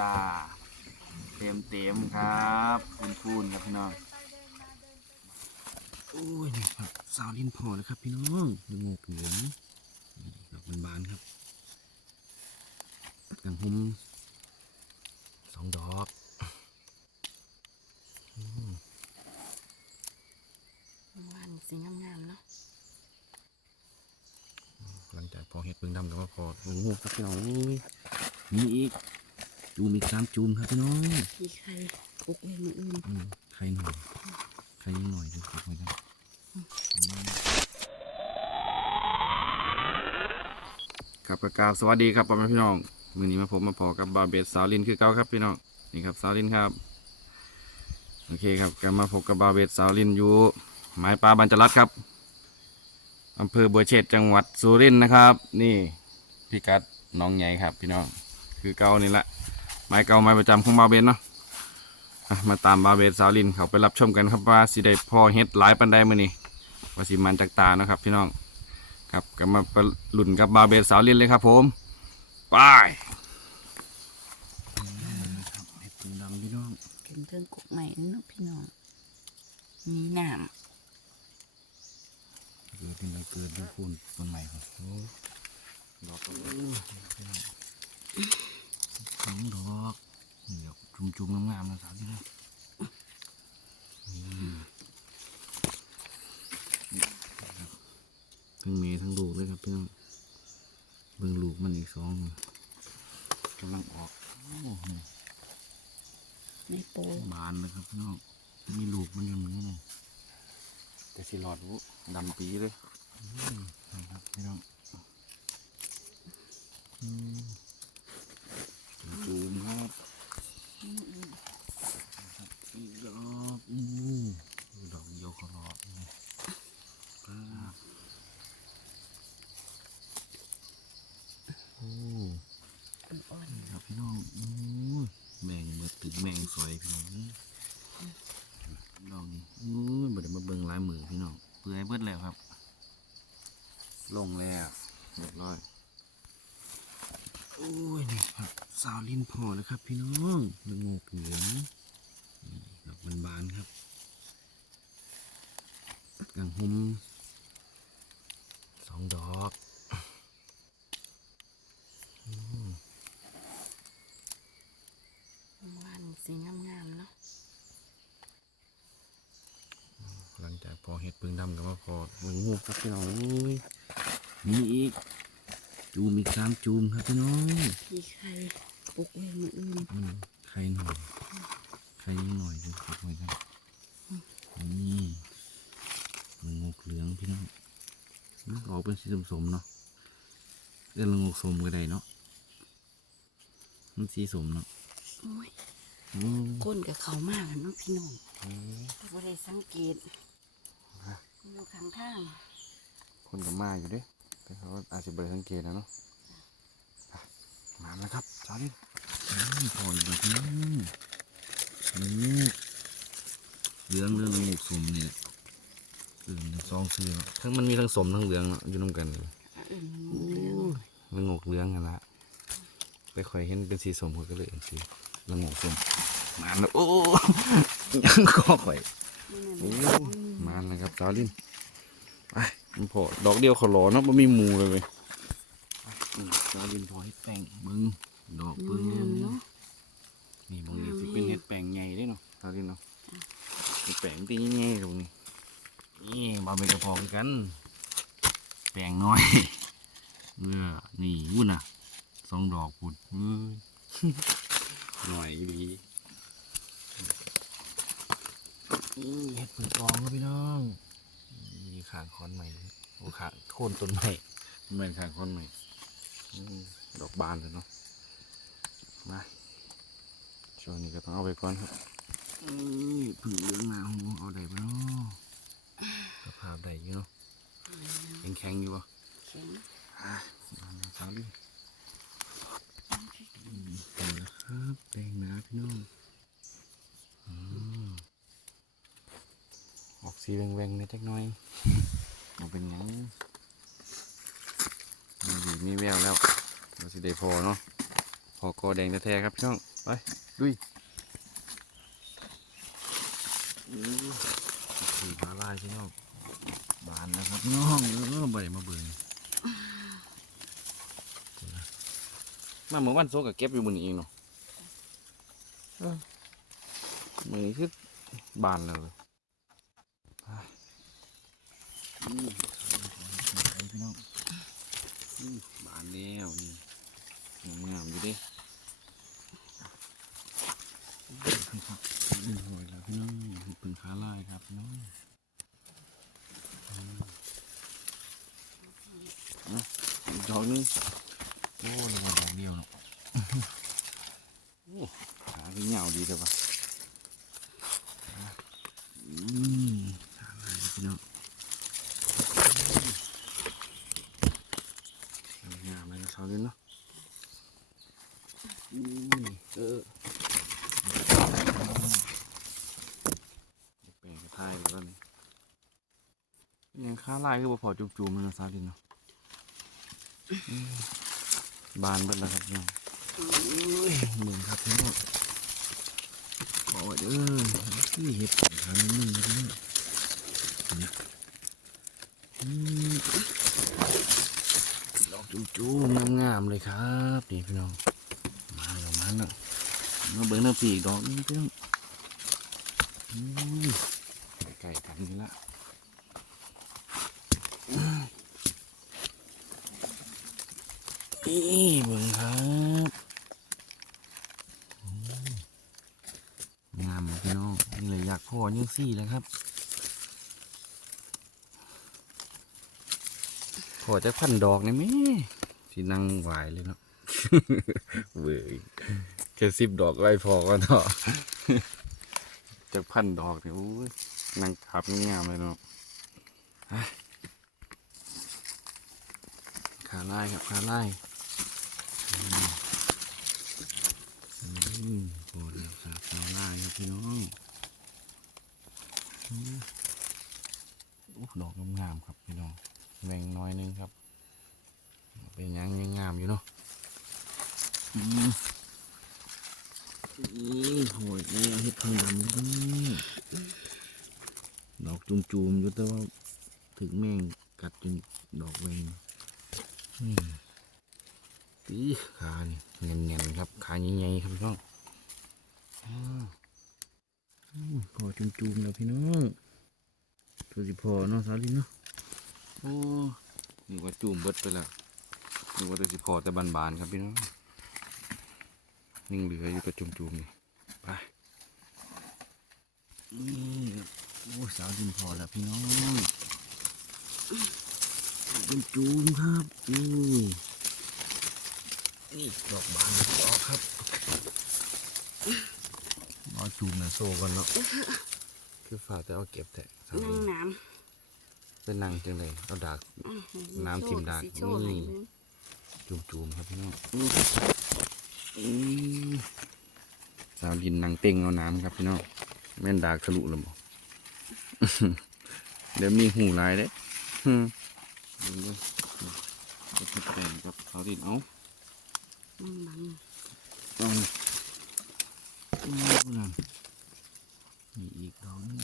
ตา เต็มเต็มๆครับคุณคูณครับพี่น้องโอ้ยนี่ครับสาวลิ้นพอแล้วครับพี่น้องดูงูเหลืองนี่ดอกบานๆครับกังหุมสองดอกอืมวันสีงามๆเนาะหลังจากพอเห็ดเพิ่งดำกับว่าพองูครับพี่น้องอุ้ยมีอีก จูมอีกสามจูมครับพี่น้องพี่ใครปลุกเองมืออื่นอืมใครหน่อยใครยังหน่อยดูครับเหมือนกันครับกระกราบสวัสดีครับพ่อแม่พี่น้องมือนี้มาพบมาพอกับบาเบสสาวลินคือเก้าครับพี่น้องนี่ครับสาวลินครับโอเคครับกลับมาพบกับบาเบสสาวลินอยู่หมายปลาบัญจรัตน์ครับอำเภอบัวเชษจังหวัดสุรินทร์นะครับ นี่พี่กัดหน้องใหญ่ครับ พี่น้องคือเก้านี่แหละ ไม้เก่าไม้ประจำของบาเบสเนาะอะมาตามบาเบสสาวลินเขาไปรับชมกันครับว่าสิได้พอเฮ็ดหลายปันไดมื้อนี้ว่าสิมันจากตาเนาะครับพี่น้องครับก็มาประลุ่นกับบาเบสสาวลินเลยครับผมไปครับเฮ็ดตึงดำพี่น้องเป็นเครื่องกุกใหม่เนาะพี่น้องมีน้เกิดเป็นอะไรเกิดด้วยคุณต้นใหม่ครับโอ้ดอกโอ้ยพี่น้อง สองดอกเดี๋ยวจุ่มๆงามๆนะสาวลินนะนี่ทั้งเมย์ทั้งลูกเลยครับพี่น้องเบิ่งลูกมันอีกสองกำลังออกโอ้โหำในโปบานเลยครับพี่น้องมีลูกมันอยู่นี่นี่แต่สิหลอดวุดำปีเลยอืมนะครับพี่น้องอืม จูมครับนะครับอีกดอกอู้ดอกเดียวขาหลอดนี่ครับโอ้อ่ครับพี่น้องอู้แมงเบิดถึงแมงสวยพี่น้องนี่ลองนี่อู้บ่ได้มาเบิ่งลายมือพี่น้องเปื่อยเบิดแล้วครับ ลงแล้วเรียบร้อยโอ้ยนี่ครับ สาวลิ้นพอแล้วครับ พี่น้องละโงกเหลืองนี่ดอกบานๆครับกังหุมสองดอกวันสีงามๆเนาะหลังจากพอเห็ดเพิ่งดำกับว่าพอมึงงูครับพี่น้องอุ้ยมีอีกจูมอีกสามจูมครับพี่น้องพี่ใคร ปลุกเองมืออื่นอืมใครหน่อยใครยังหน่อยดูครับเหมือนกันนี่ละงกเหลืองพี่น้องมันออกเป็นสีสมๆเนาะเรื่องละงกสมก็ได้เนาะมันสีสมเนาะโอ้ยอืมก้นกับเขามากอะเนาะพี่น้องถ้าบ่ได้สังเกตอยู่ข้างทางคนกับมาอยู่เด้แต่เขาอาจจะเบริสังเกตแล้วเนาะอะมาแล้วครับ จอดิปล่อยแบบนี้นี่เหลืองเรื่องละงูกสมเนี่ยเออมันซองซื้อเนาะทั้งมันมีทั้งสมทั้งเหลืองเนาะอยู่น้ำกันเลยอื่นงละงูกเหลืองกันละไปคอยเห็นเป็นสีสมก็เลยเอ็นสีละงูกสมมาแล้วโอ้ยังก็ข่อยโอ้มาแล้วครับสาวลินไปมันพอดอกเดียวขาหลอเนาะมันมีมูเลยเว้ยไปนี่สาวลินพอให้แป้งเบิ้ง ดอกเบิ้งงามเนาะนี่บางทีสิเป็นเห็ดแป้งใหญ่เด้เนาะสาวลินเนาะเห็ดแป้งตีใหญ่ๆตรงนี้นี่บาเบกระพอคือกัน แป้งน้อยเมื่อนี่วุ้นอะสองดอกปุ่นเอ้ยหน่อยดีนี่เห็ดเปิดกองครับพี่น้องมีขางคอนใหม่โอ้ขางโค่นต้นใหม่เหมือนขางคอนใหม่อืมดอกบานเลยเนาะ มาช่วงนี้ก็ต้องเอาไปก่อนครับนี่ผึ่งเหลืองหนาหูเอาได้ปะเนาะสภาพได้อยู่เนาะแข็งๆอยู่ปะแข็งอะมาแล้วครับดิอืมเห็นแล้วครับแดงหนาพี่น้องอืมออกสีแหวงๆในอยจักหน่อยเอาเป็นหยังมีหวีมีแววแล้วเราสิได้พอเนาะพ อกอแดงแท้ๆครับพี่น้อง ไปดุยขี่ปลาลายพี่น้อง บานแล้วครับน้องเออบ่ได้มาเบิ่งมาเมื่อวันโซกับเก็บอยู่บนนี้เองเนาะเออมือนี้คือบานเลยไปอืมไปพี่น้องอืมบานแล้วนี่งามๆอยู่เดิครับอืมโหยแล้วพี่ นี่เป็นขาลายครับพี่น้องอืมเอาอีกดอกหนึงโอ้ระวังดอกเดียวเนาะโอ้ขาพี่เหงาดีเลยปะอืมขาลายครับพี่น้องอืมงามเลยนะชาวเล่นเนาะอืมเออแปลงกระทายแล้วนี่ ยังขาลายคือบ่พอจุ่มๆมันนะชาวเล่นเนาะบานเบิดแล้วครับพี่น้องมึงครับพี่น้องขอเด้อที่เห็ดทางนี้นี่นะดอกจูๆงามๆเลยครับนี่พี่น้องมาแล้วมาแล้วมาเบิ่งน้ำปีกดอกนี้พี่น้องอืมใกล้ๆกันนี่ละ นี่เบิ่งครับงามพี่น้องนี่เลยอยากพ่อยังสี่แล้วครับพ่อจะพันดอกนี่ไหมที่นั่งไหวายเลยเนาะเว้ยแค่สิบดอกไรพอก็เนาะจะพันดอกเนี่ยโอ้ยนั่งขับงามเลยเนาะขาไล่ครับขาไล่อืม อืม โอ้เดี๋ยวสาบสาวล่างครับพี่น้องอืมโอ้ดอกงามๆครับพี่น้องแบ่งน้อยหนึงครับ เป็นหยังยังงามอยู่เนาะอืมอืมโหยนี่เห็ดข้างดำนี่ดอกจุ่มๆอยู่แต่ว่าถึงแมงกัดจนดอกเวงอืม ปีขานี่เงียนๆครับ ขาใหญ่ๆครับพี่น้องอ้าวอืมพอจุ่มๆแล้วพี่น้องตัวสิพอเนาะสาวลินเนาะโอ้นี่ว่าจุ่มเบิดไปแล้วนี่ว่าตัวสิพอแต่บานๆครับพี่น้องนิ่งเหลืออยู่แต่จุ่มๆนี่ไปนี่ครับโอ้สาวลินพอแล้วพี่น้องจุ่มๆครับนี่ นี่ดอกบานดอกครับเอาจูมนะโซ่กันเนาะคือฝากแต่เอาเก็บแต่ทำนั่งน้เป็นนางจังเลยเอาดากำน้ำทิ่มดากสิโชว์ให้นี่เบิ่งจูมจูมๆครับพี่น้องอื้ออื้อสาวลินนางเต็งเอาน้ำครับพี่น้องแม่นดากทะลุแล้วบ่เดี๋ยวมีหูหลายเด้ฮึมดูเลยจะเป็นแปลงกับสาวลินเอา มันมันเอาเลยอู้นั่นมีอีกดอกหนึง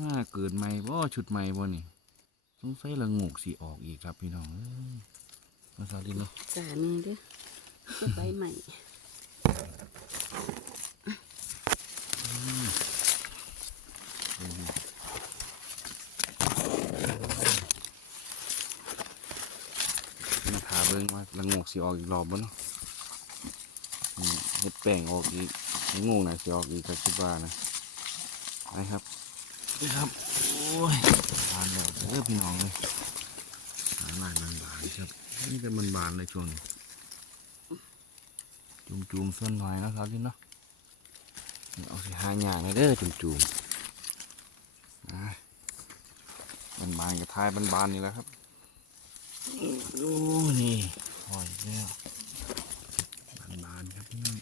น่าเกิดใหม่บ่ชุดใหม่บ่นี่สงสัยละงกสีออกอีกครับพี่น้องเอ้ยมาซาลินเนาะจานนี้เด้อก็ใบใหม่ มาถาเบิ่งว่าละงก สีออกอีกรอบบ่เนาะอืมเฮ็ดแป้งออกอีกละงกน่ะสิออกอีกก็คิดว่านะไปครับไปครับโอ้ยบานแล้วเด้อพี่น้องเลยหาลายมันบานครับนี่แต่มันบานเลยช่วงนี้จุ่มจุ่มๆส่วนหน่อยนะครับพี่เนาะนี่เอาสิหาอย่างเลยเด้อจุ่มจุ่มๆอะบานบานๆกับท้ายบานบานๆนี่แหละครับ โอ้นี่ หอยแล้วบานบานๆครับพี่น้อง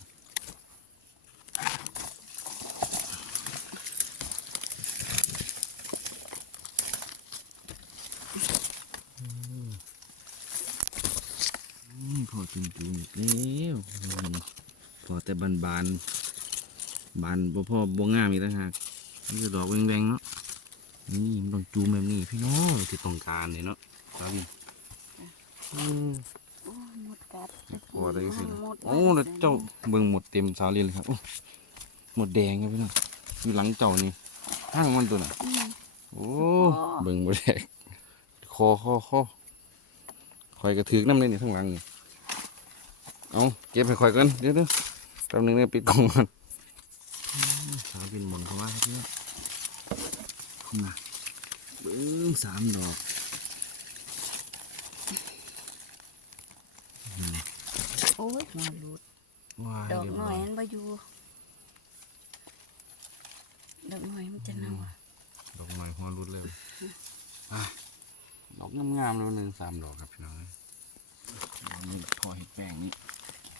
พอจุ่มจุ่มๆอีกแล้วพอแต่บานบานบานบ่พอบ่งามอีกต่างหากนี่ดอกแวงๆเนาะนี่มันต้องจูมแบบนี้พี่น้องที่ต้องการเนี่ยเนาะครับอืม กัดกลัวได้สิหมดโอ้แล้วเจ้าเบิ่งหมดเต็มสาลีเลยครับโอ้หมดแดงครับพี่น้องอยู่หลังเจ้านี่ห้างมันตัวน่ะอืมโอ้เบิ่งบ่แดงคอคอคอคอยกระถือน้ำเลยนี่ข้างหลังนี่เอาเก็บให้คอยกันเดี๋ยวเดี๋ยวแป๊บนึงเนี่ยปิดกล่องก่อนอืมสาวบินหมุนเข้ามาครับพี่น้องเข้ามาเบิ่งสามดอก โอ้ยมาหลุดว้ายดอกเรียบหน่ร้ออยยมันบ่อยู่ดอกหน่อยมันจะเน่าอะดอกไม้หัวรุดเลยอะดอกงามๆแล้วหนึ่งสามดอกครับพี่น้องนี่ทอเห็ดแป้งนี่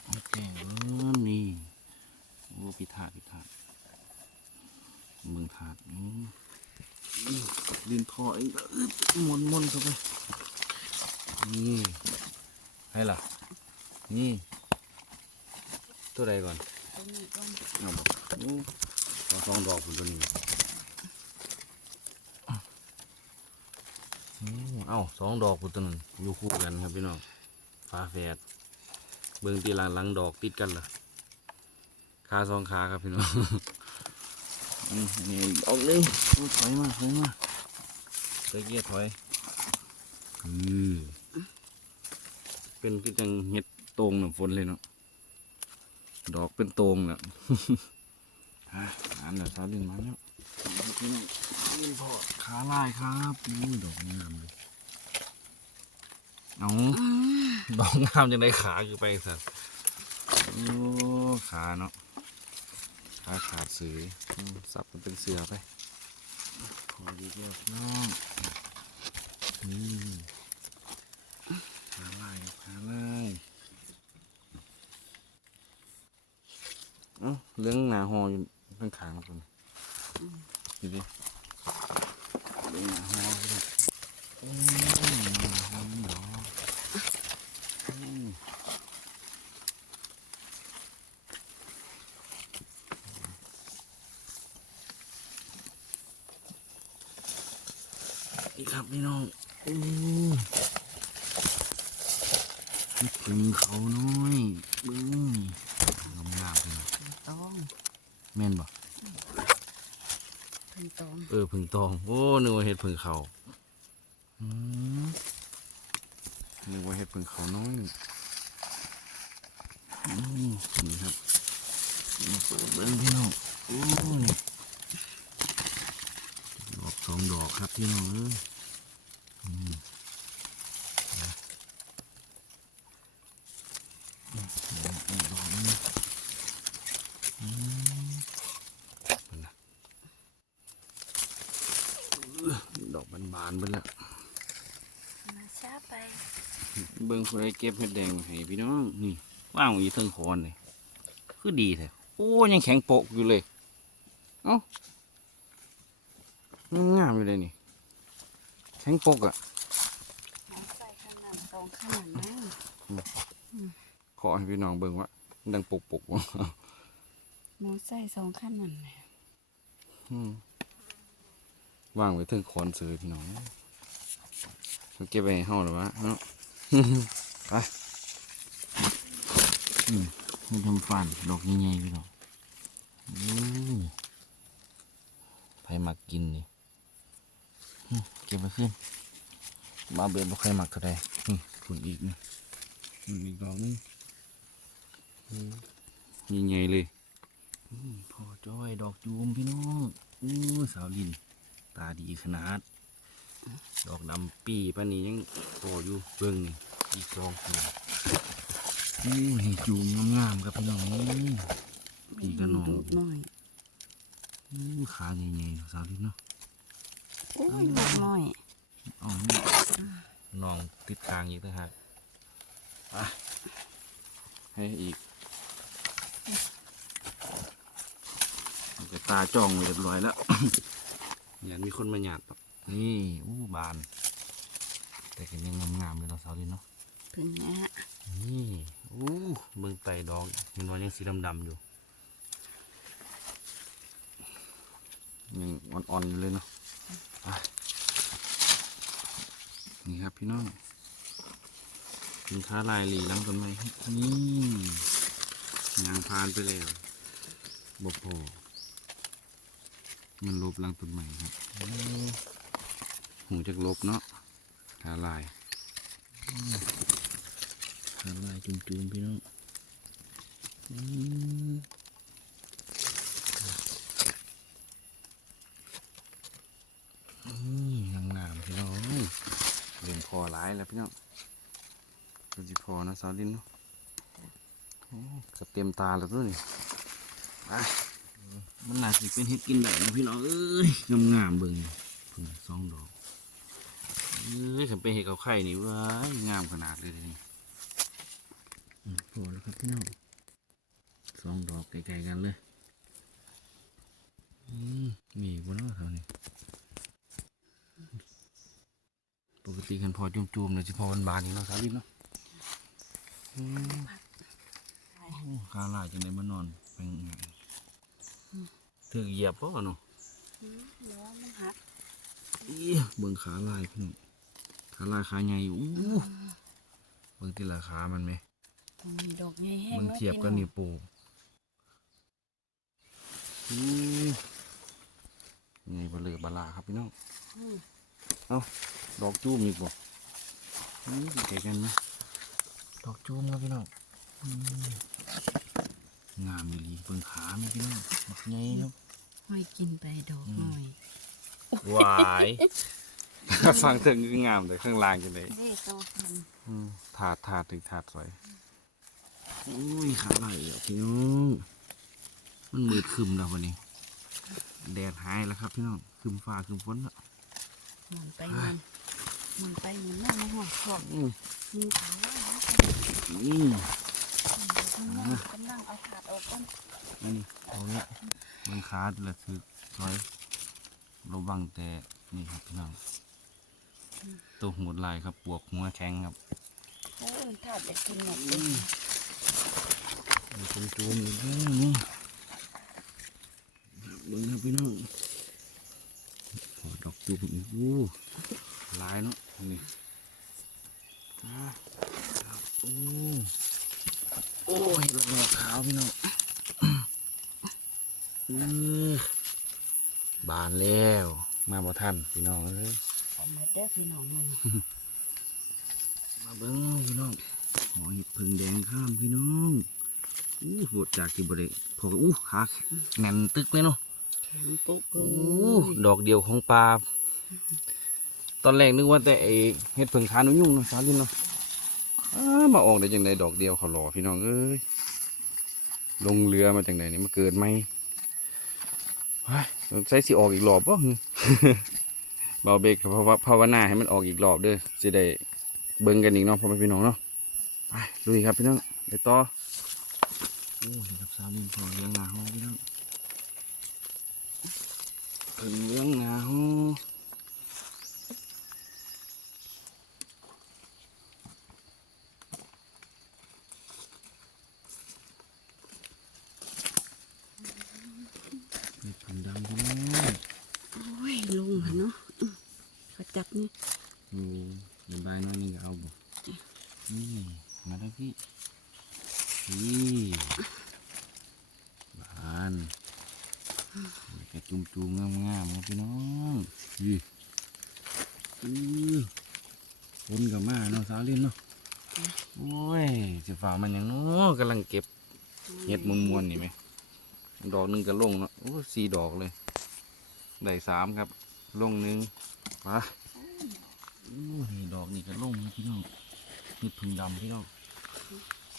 เห็ดแป้งเออนี่โอ้พิธาพิธาเมืองถาดนี่นี่ดินทอเองก็อึดมนมนๆเข้าไปนี่ให้ล่ะ นี่ ตัวใดก่อนตัวนี้ก่อนเอาบอกโอ้อสองดอกคุณตัวนี้เอ้าสองดอกคุณตัวนั้นอยู่คู่กันครับพี่น้องฟ้าแฝดเบิ่งตีหลังหลังดอกติดกันเหรอขาสองขาครับพี่น้องนี่ออกหนึงโอ้ถอยมาถอยมาตะเกียบถอยอือเป็นคือจังเห็ด ตรงน้ำฝนเลยเนาะดอกเป็นโตรงน่ะฮะอันเดี๋ยวสาวดินมาแล้วพี่น้องดินพอขาลายครับนี่ดอกงามเลยเอาดอกงามจังได้ขาคือไปสัตว์โอ้ขาเนาะขาขาดสืออืมสับมันเป็นเสือไปขอดีเดียวพี่น้องนี่ขาลายครับขาลาย เอ้าเรื่องหนาหออยู่ข้างขางๆครับดูดิเรื่องหนาหอก็ได้อืมหนาหอนี่เนาะอืมนี่ครับพี่น้องอืมนี่ถึงเขาน้อยเบึ้งงามๆเลย ต้อง แม่นบ่ เพิ่นตอง เออผึ่งตอง โอ้ นึกว่าเห็ดผึ่งเขาอืมนึกว่าเห็ดผึ่งเขาน้อยอืมนี่ครับมาเปิดเบิ้งพี่น้องโอ้ยดอกสองดอกครับพี่น้องเอ้ยอืมนะอืมอีกดอกหนึงอืมมันนะ ดอกบานๆไปแล้ว มาช้าไป เบิ่ง ผู้ใดเก็บเห็ดแดงมาให้พี่น้องนี่ว่างอยู่เทิงคอนเลยคือดีแท้โอ้ยังแข็งโปกอยู่เลยเอ้ายังงามอยู่เลยนี่แข็งโปกอะมาใส่ขนาดตองขนาดนั้นขอให้พี่น้องเบิ่งว่าดังปกปกๆหมอใส่สองขั้นนั่นแหละอืมว่างไว้เทิงคอนเสือพี่น้องเขาเก็บไว้ให้เฮาหรอวะเนาะ ไปอืมให้ทำฟันดอกใหญ่ๆพี่น้องอู้ไผมักกินนี่อืมเก็บไว้ขึ้นมาเบียนบ่เคยมักเท่าใดนี่ฝุ่นอีกนี่ฝุ่นอีกดอกนึงอืมใหญ่ๆเลยอืมพอจ้อยดอกจูมพี่น้องอู้สาวลิน ตาดีขนาด ดอกดำปีป้านนี้ยังโตอยู่เบิ่งนี่อีกสองปีอู้นี่จูมงามๆครับพี่น้องนี่ปีกระนองดูดหน่อยอู้ขาใหญ่ๆสาวลินเนาะโอ้ยดูดหน่อยอ๋อนี่น้องติดกลางอีกต่างหากอะให้อีกมันก็ตาจ้องไว้เรียบร้อยแล้ว อยากมีคนมาหยาดหรอก นี่อู้บาน แต่ก็ยังงามๆเลยเนาะสาวลินเนาะเพิ่งนะนี่อู้เบิ่งไตดอกมันว่ายังสีดำๆอยู่ยังอ่อนๆอยู่เลยเนาะไปนี่ครับพี่น้องกินค้าลายหลีหลังต้นไม้นี่ยางพานไปแล้วบ่พอมันลบหลังต้นไม้ครับอืม หูจักลบเนาะค้าลายขาลายจุ่มๆพี่น้องอืมนี่นางงามพี่น้องเรียนพอหลายแล้วพี่น้องก็สิพอนะสาวลินเนาะกับเต็มตาแล้วตัวนี้ไปมันน่าสิเป็นเห็ดกินได้นะพี่น้องเอ้ยงามๆเบิ่งสองดอก เอ้ยขันเป็นเห็ดกับไข่นี่เว้ายงามขนาดเลยเดี๋ยวนี่อืมพอแล้วครับพี่น้องสองดอกไกลๆกันเลยอืมมีบนน้อเท่านี้ปกติกันพอจุ่มๆเลยสิพอมันบานๆนี่เนาะสาวลินเนาะอืมโอ้ขาลายจังไดมานอนเป็นไงถือเหยียบป่ะเนาะแล้วมันหักอีเบิ่งขาลายพี่น้อง ขาลายขาใหญ่อยู่อู้เบิ่งทีละขามันไหมมีดอกใหญ่แห้งมันเทียบกับนิ้วโป้งอืมนี่บะเลือบะลาครับพี่น้องดอกจูมอีกบ่อืมใกล้กันนะดอกจูมครับพี่น้องอืมงามดีเบิ่งขาไหมพี่น้องบักใหญ่ครับห้อยกินไปดอกหน่อยหวาย ฟังถึงคืองามแต่ข้างล่างจังเลยเด้โตขึ้นอืมถาดถาดถึงถาดสวยอุ้ยขาไหลอะพี่น้องมันมืดครึมแล้ววันนี้ แดดหายแล้วครับพี่น้องครึมฟ้าครึมฝนแล้วหมุนไปหมันหมุนไปหมุนมาในหัวขอบอืมมีขาว่านะอืมกำลังกำลังเอาขาดออกก่อนอันนี้เอาเนี้ยมันขาดแล้วคือร้อยระวังแต่นี่ครับพี่น้อง ตัวหัวลายครับปวกหัวแข็งครับโอ้ยถ้าจะกินหมดเลยมีคนจูมอีกแล้วนี่เบิ่งนะพี่น้องขอดอกจูมอีกอู้หลายเนาะนี่อ่าครับโอ้โอ้ยดอกขาวพี่น้องอื้อบานแล้ว มาบ่ทันพี่น้องเอ้ย เอามาเด้อพี่น้องมันมาเบิ้งพี่น้องหอยเพึ่งแดงข้ามพี่น้องอู้โหดจากที่บริพออู้ขาแน่นตึกเลยเนาะแข็งปุ๊กเลอู้ยดอกเดียวของปลาตอนแรกนึกว่าแต่ไอเห็ดเพึ่งขาหนุยุ่งเนาะสาลินเนาะอ้ามาออกได้จังไดดอกเดียวเขาหล่อพี่น้องเอ้ยลงเรือมาจังไดนี่มาเกิดไหมเฮ้ยใช้สิออกอีกรอบป่ะ เบาเบรกกับภาวะภาวนาให้มันออกอีกรอบเด้อสิได้เบิ่งกันอีกเนาะพ่อแม่พี่น้องเนาะไปลุยครับพี่น้องไปต่อโอ้ยครับสาวลินพอเลี้ยงนาห้องพี่น้องเพิ่งเลี้ยงนาห้องเพิ่งเพิ่งดำพี่น้อง โอ้ยลุงเหรอเนาะอื้อเขาจับนี่ อืม เดี๋ยวบายน้อยนี่ก็เอาบ่นี่มาแล้วพี่นี่บานแล้วก็จุ่มจุ่มงามๆครับพี่น้องนี่อือฝนกับมาเนาะสาวลินเนาะโอ้ยจะฝ่ามันย่างเนาะกำลังเก็บเห็ดมวนๆนี่ไหมดอกหนึ่งก็ลงเนาะโอ้สี่ดอกเลย ได้สามครับ ลงหนึ่งมา อู้นี่ดอกนี่ก็ลงนะพี่น้องนี่พึ่งดำพี่น้อง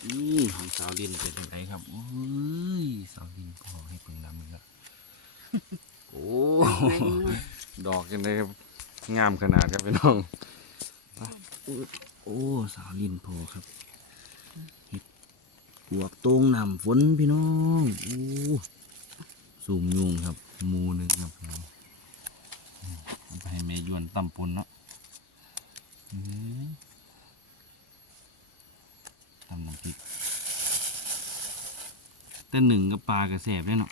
นี่ของสาวดินเป็นยังไงครับโอ้ยสาวดินพอให้พึ่งดำอีกแล้วโอ้ไหนเนาะดอกกันเลยครับงามขนาดครับพี่น้องไปอู้โอ้สาวดินพอครับเห็ดปวกตรงนำฝนพี่น้องโอ้สูงยุงครับหมูหนึ่งครับพี่น้องอืมเอาไปให้แม่ยวนตำปนเนาะ อืมตำน้ำพริกแต่หนึ่งกับปลากระแสบได้เนาะ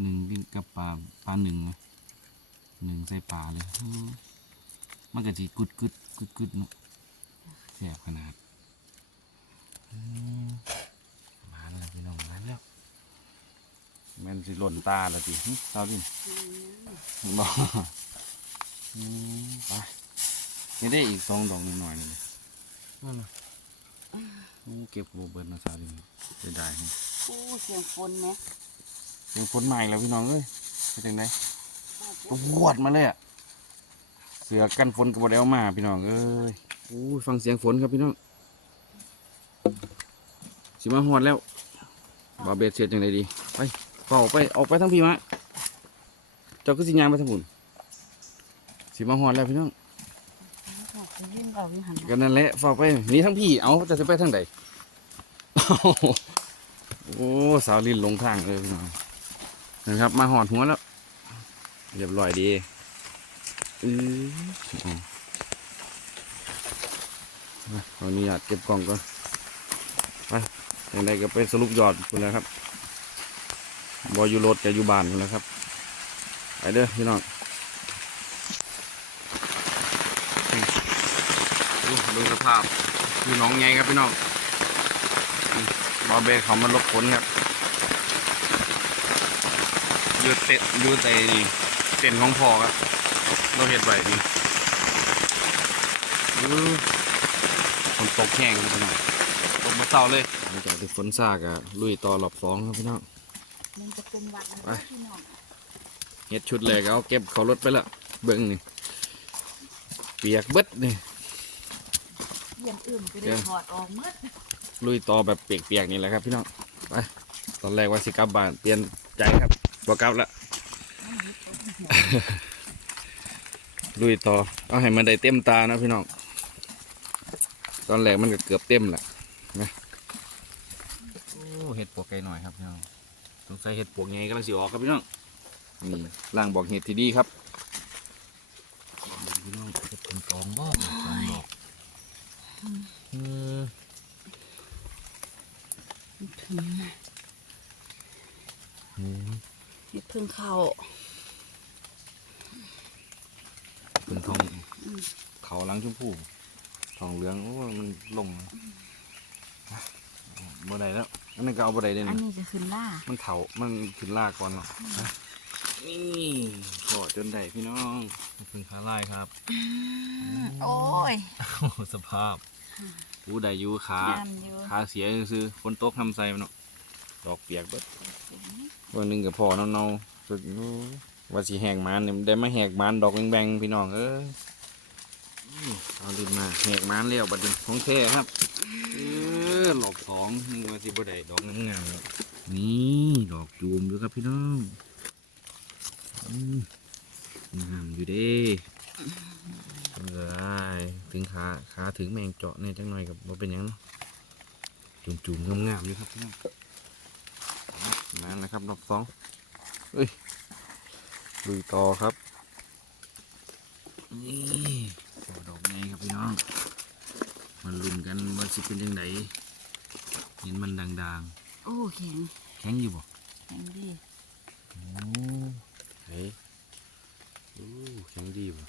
หนึ่งกินกับปลาปลาหนึ่งนะหนึ่งใส่ปลาเลยอื้อมันก็จีกุดกุดกุดกุดเนาะแสบขนาดอืมมาแล้วพี่น้องมาแล้วแมันสิหล่นตาแล้วสิหึตาบินบอกอืมไป นี่ได้อีกสองดอกนิดหน่อยหนึงนั่นน่ะโอ้เก็บโบเบิร์นนะสาวดิเสียดายนี่โอ้เสียงฝนไหมยังพ้นใหม่แล้วพี่น้องเอ้ยไปถึงไหนปวดมาเลยอะ เสือกันฝนกับบไดเอามาพี่น้องเอ้ยโอ้ยฟังเสียงฝนครับพี่น้องสิมาหอดแล้วบาเบดเสียจังไดดี ไปเฝ้าไปออกไปทั้งพี่มะเจ้าก็สิยางไปทั้งบุญสิมาหอดแล้วพี่น้องไปยื่น เราอยู่หันก็นั่นแหละฝากไปนี่ทั้งพี่เอาแต่จะไปทางใดโอ้สาวลินหลงทางเลยพี่น้องนะครับ มาหอดหัวแล้ว เรียบร้อยดีอือขออนุญาตเก็บกล่องก่อนไปอย่างไรก็ไปสรุปยอดคุณแล้วครับ บอยู่รถกับอยู่บ้านคุณแล้วครับ ไปเด้อพี่น้อง ดูดูสภาพพี่น้องไงครับพี่น้องอืมบอเบสเขามาลบผลครับอยูเตะอยูเตะนี่เต็นของพ่อครับเราเห็ดไว้นี่อื้อฝนตกแห้งครับพี่น้องตกมาเศร้าเลยหลังจากที่ฝนซากอะลุยต่อรอบสองครับพี่น้องมันจะเป็นหวัดนะไปพี่น้องเฮ็ดชุดแรกเอาเก็บเขารถไปละเบิ้งนี่เปียกเบิดนี่เยี่ยมอื่นไปเดี๋ได้ยวถอดออกหมืดลุยต่อแบบเปียกๆนี่แหละครับ พี่น้องไปตอนแรกว่าสิกลับบ้านเปลี่ยนใจครับบ่กลับละลุยต่อเอาให้มันได้เต็มตานะพี่น้องตอนแรกมันก็เกือบเต็มแหละนะโอ้เห็ดปวกไก่หน่อยครับพี่น้องสงสัยเห็ดปวกไงก็เลยสิออกครับพี่น้องนี่ล่างบอกเห็ดที่ดีครับพี่น้องเห็ดเป็นกองบ่สองดอก อืมถึงอืมเฮ็ดเพิ่งเข้าเป็นทองเขาหลังชมพูทองเหลืองโอ้ยมันลงอะบ่ได้แล้วอันนั้นก็เอาบ่ได้เลยอันนะนี้จะขึ้นล่ามันเถามันขึ้นลากก่อนเนาะนะนี่ขอจนได้พี่น้องเป็นขาลายครับ โอ้ยโอ้สภาพ ผู้ใดอยู่ขางามอยู่ขาเสียซื้อๆฝนตกทำใส่มันเนาะดอกเปียกเบิดวันหนึ่งกับพ่อเนาๆสุดโอ้ยว่าสิแหกมันเนี่ยได้มาแหกมันดอกแบงๆพี่น้องเอ้ยอื้อเอาดินมาแหกมันแล้วบัดนี้ของแท้ครับเออหลอกสองนึกว่าสิบ่ได้ดอกงามๆนี่ดอกจูมอยู่ครับพี่น้องอืมงามอยู่เด้เอ้ย ถึงขาขาถึงแมงเจาะเนี่ยจังหน่อยกับว่าเป็นหยังเนาะจุ่มๆงามๆอยู่ครับพี่น้องนั่นนะครับดอกสองเอ้ยลุยต่อครับนี่ดอกนี้ครับพี่น้องมันลุ้นกันว่าสิเป็นยังไงเห็นมันดังโอ้แข็งๆแข็งอยู่บ่แข็งดีโอ้เฮ้ยโอ้แข็งดีบ่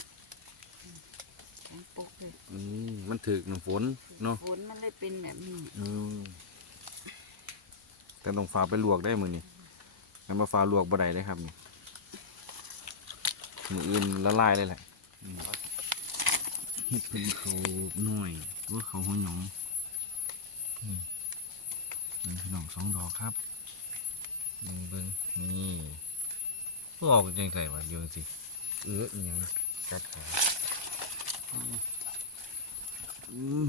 แข็งปุกเลย อื มมันถึกน้ำฝนเนาะฝนมันเลยเป็นแบบนี้อืมแต่ต้องฟ้าไปลวกได้มือนี่งั้นมาฟ้าลวกบ่ได้เลยครับนี่มืออื่นละลายเลยแหละอืมเฮ็ดเป็นเขาหน่อยว่าเขาหัวหยองอืมเป็นพี่น้องสองดอกครับเบิ่งเบิ่งนี่พวกออกยังไงวะอยู่สิ เอออีหยังกัดขาอืมอืม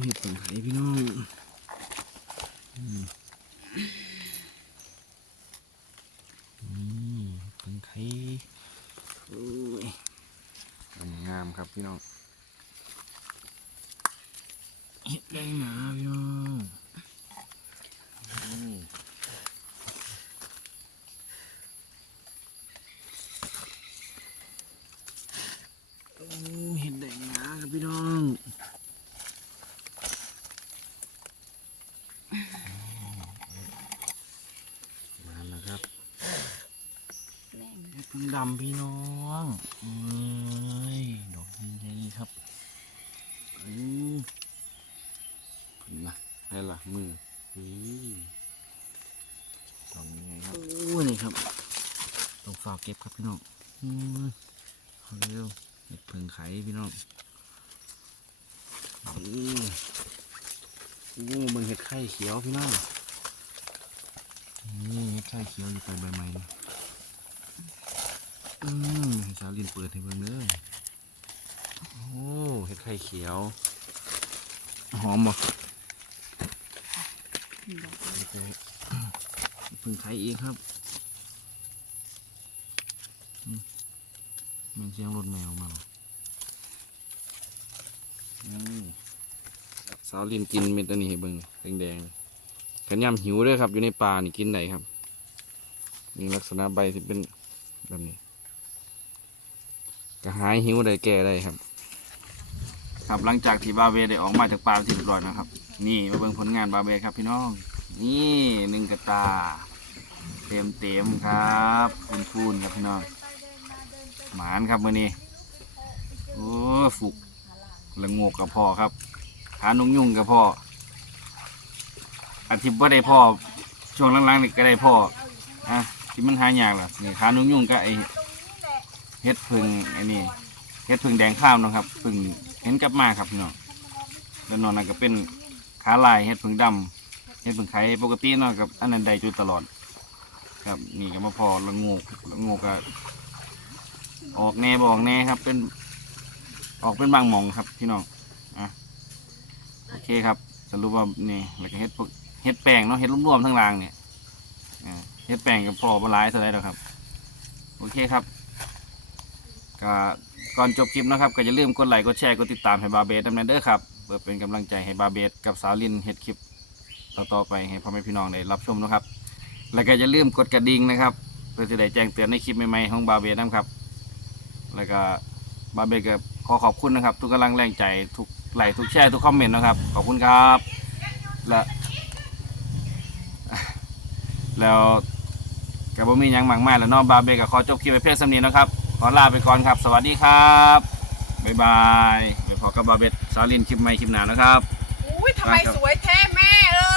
เห็ดผงไผ่พี่น้องอืมนี่เป็นไข่อุ้ยงามครับพี่น้องเห็ดได้หนาพี่น้องอืมโอ้เห็ดได้หนาครับพี่น้อง พึ่งดำพี่น้องเอ้ยดอกใหญ่ๆครับอือพึ่งนะได้ละ มือนี่ดอกใหญ่ครับโอ้นี่ครับต้องฝากเก็บครับพี่น้องอือเอาเร็วเห็ดพึ่งไข่พี่น้องอือโอ้มึงเห็ดไข่เขียวพี่น้องนี่เห็ดไข่เขียวอยู่ใตรงใบไม้อืมให้ชาลินเปิดให้เบิ่งเลยโอ้เห็ดไข่เขียว หอมบ่ พึ่งไข่อีกครับมันเสียงรถแมวมาสาวลินกินเม็ดอันนี้ให้เบิ่งแดงๆกันย่ำหิวด้วยครับ อยู่ในป่านี่กินได้ครับนี่ลักษณะใบที่เป็นแบบนี้ก็หายหิวได้แก่ได้ครับ ครับหลังจากที่บาเบได้ออกมาจากป่าที่เรียบร้อยนะครับ นี่มาเบิ่งผลงานบาเบครับพี่น้อง นี่หนึ่งกระตา เต็มเต็มครับคุณคูนครับพี่น้อง หมานครับมื่อนี้โอ้ฟุกละโงกกับพ่อครับหานุ่งยุ่งกับพ่ออาทิตย์ว่าได้พ่อช่วงหลังๆนี่ก็ได้พ่ออะที่มันหายากล่ะนี่ขานุ่งยุ่งก็ไอเฮ็ดพึ่งไอ้นี่เฮ็ดพึ่งแดงข้าวนะครับพึ่ง เห็นกลับมาครับพี่น้องแล้วนอนนั่นก็เป็นขาลายเฮ็ดพึ่งดำเฮ็ดพึ่งไข่ปกติเนาะกับอันนั้นได้อยู่ตลอด ครับนี่ก็มาพอละงูละงูก็ออกแน่บอกแน่ครับ เป็นออกเป็นบางหมองครับพี่น้องอะโอเคครับสรุปว่านี่แล้วก็เฮ็ดพวกเฮ็ดแป้งเนาะเฮ็ดรวมๆทั้งรางเนี่ยเฮ็ดแป้งกับพอบลายเท่าไรแล้วครับ โอเคครับก็ ก่อนจบคลิปนะครับก็อย่าลืมกดไลค์กดแชร์กดติดตามให้บาเบสดำเนินเด้อครับเพื่อเป็นกำลังใจให้บาเบสกับสาวลินเฮ็ดคลิปต่อๆไปให้พ่อแม่พี่น้องได้รับชมนะครับ แล้วก็อย่าลืมกดกระดิ่งนะครับเพื่อจะได้แจ้งเตือนในคลิปใหม่ๆของบาเบสนะครับ แล้วก็บาเบสก็ขอขอบคุณนะครับ ทุกกำลังแรงใจทุกไลค์ทุกแชร์ทุกคอมเมนต์นะครับขอบคุณครับ และแล้วกับบ่มีหยังมากมายแล้วเนาะบาเบก็ขอจบคลิปไปเพียงสำนีนะครับ ขอลาไปก่อนครับ สวัสดีครับบ๊ายบายไปพอกับบาเบสสาลินคลิปใหม่คลิปหน้านะครับ อุ้ยทำไมครับสวยแท้แม่เอ้